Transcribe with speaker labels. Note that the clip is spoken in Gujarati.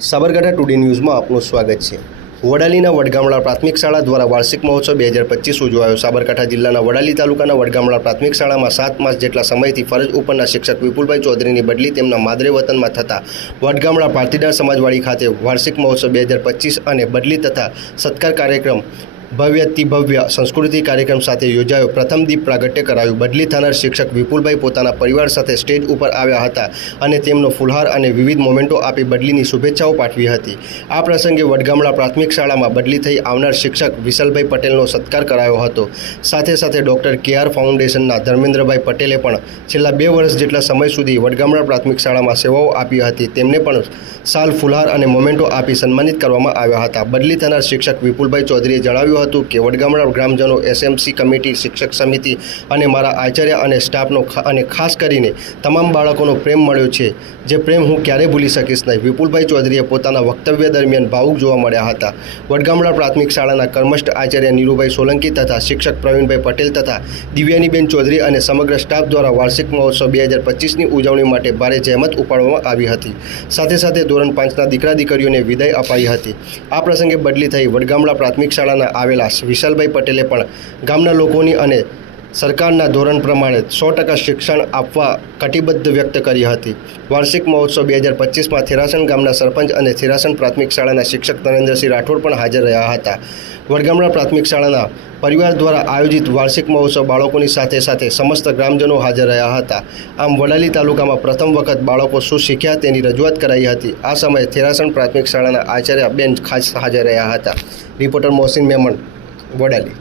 Speaker 1: સાબરકાંઠા ટુડી ન્યૂઝમાં આપનું સ્વાગત છે. વડાલીના વડગામડા પ્રાથમિક શાળા દ્વારા વાર્ષિક મહોત્સવ બે હજાર પચીસ ઉજવાયો. સાબરકાંઠા જિલ્લાના વડાલી તાલુકાના વડગામડા પ્રાથમિક શાળામાં સાત માસ જેટલા સમયથી ફરજ ઉપરના શિક્ષક વિપુલભાઈ ચૌધરીની બદલી તેમના માદરે વતનમાં થતા વડગામડા પાર્ટીદાર સમાજવાડી ખાતે વાર્ષિક મહોત્સવ બે હજાર પચીસ અને બદલી તથા સત્કાર કાર્યક્રમ ભવ્યથી ભવ્ય સંસ્કૃતિ કાર્યક્રમ સાથે યોજાયો. પ્રથમ દીપ પ્રાગટ્ય કરાયું. બદલી થનાર શિક્ષક વિપુલભાઈ પોતાના પરિવાર સાથે સ્ટેજ ઉપર આવ્યા હતા અને તેમનો ફુલહાર અને વિવિધ મોમેન્ટો આપી બદલીની શુભેચ્છાઓ પાઠવી હતી. આ પ્રસંગે વડગામડા પ્રાથમિક શાળામાં બદલી થઈ આવનાર શિક્ષક વિશલભાઈ પટેલનો સત્કાર કરાયો હતો. સાથે સાથે ડૉક્ટર કે આર ફાઉન્ડેશનના ધર્મેન્દ્રભાઈ પટેલે પણ છેલ્લા બે વર્ષ જેટલા સમય સુધી વડગામડા પ્રાથમિક શાળામાં સેવાઓ આપી હતી. તેમને પણ સાલ ફુલહાર અને મોમેન્ટો આપી સન્માનિત કરવામાં આવ્યા હતા. બદલી થનાર શિક્ષક વિપુલભાઈ ચૌધરીએ જણાવ્યું હતું કે વડગામડા ગ્રામજનો એસએમસી કમિટી, શિક્ષક સમિતિ અને મારા આચાર્ય અને સ્ટાફનો અને ખાસ કરીને તમામ બાળકોનો પ્રેમ મળ્યો છે. જે પ્રેમ હું ક્યારેય ભૂલી શકીશ નહીં. વિપુલભાઈ ચૌધરીએ પોતાના વક્તવ્ય દરમિયાન ભાવુક જોવા મળ્યા હતા. વડગામડા પ્રાથમિક શાળાના કર્મસ્થ આચાર્ય નીરુભાઈ સોલંકી તથા શિક્ષક પ્રવીણભાઈ પટેલ તથા દિવ્યાનીબેન ચૌધરી અને સમગ્ર સ્ટાફ દ્વારા વાર્ષિક મહોત્સવ બે હજાર પચીસની ઉજવણી માટે ભારે જહેમત ઉપાડવામાં આવી હતી. સાથે સાથે ધોરણ પાંચના દીકરા દીકરીઓને વિદાય અપાઈ હતી. આ પ્રસંગે બદલી થઈ વડગામડા પ્રાથમિક શાળાના આવેલા વિશાલભાઈ પટેલે પણ ગામના લોકોની અને સરકારના ધોરણ પ્રમાણે સો ટકા શિક્ષણ આપવા કટિબદ્ધ વ્યક્ત કરી હતી. વાર્ષિક મહોત્સવ બે હજાર પચીસમાં થેરાસણ ગામના સરપંચ અને થેરાસણ પ્રાથમિક શાળાના શિક્ષક નરેન્દ્રસિંહ રાઠોડ પણ હાજર રહ્યા હતા. વડગામડા પ્રાથમિક શાળાના પરિવાર દ્વારા આયોજિત વાર્ષિક મહોત્સવ બાળકોની સાથે સાથે સમસ્ત ગ્રામજનો હાજર રહ્યા હતા. આમ વડાલી તાલુકામાં પ્રથમ વખત બાળકો શું શીખ્યા તેની રજૂઆત કરાઈ હતી. આ સમયે થેરાસણ પ્રાથમિક શાળાના આચાર્ય બેન ખાસ હાજર રહ્યા હતા. રિપોર્ટર મોહસિન મેમણ, વડાલી.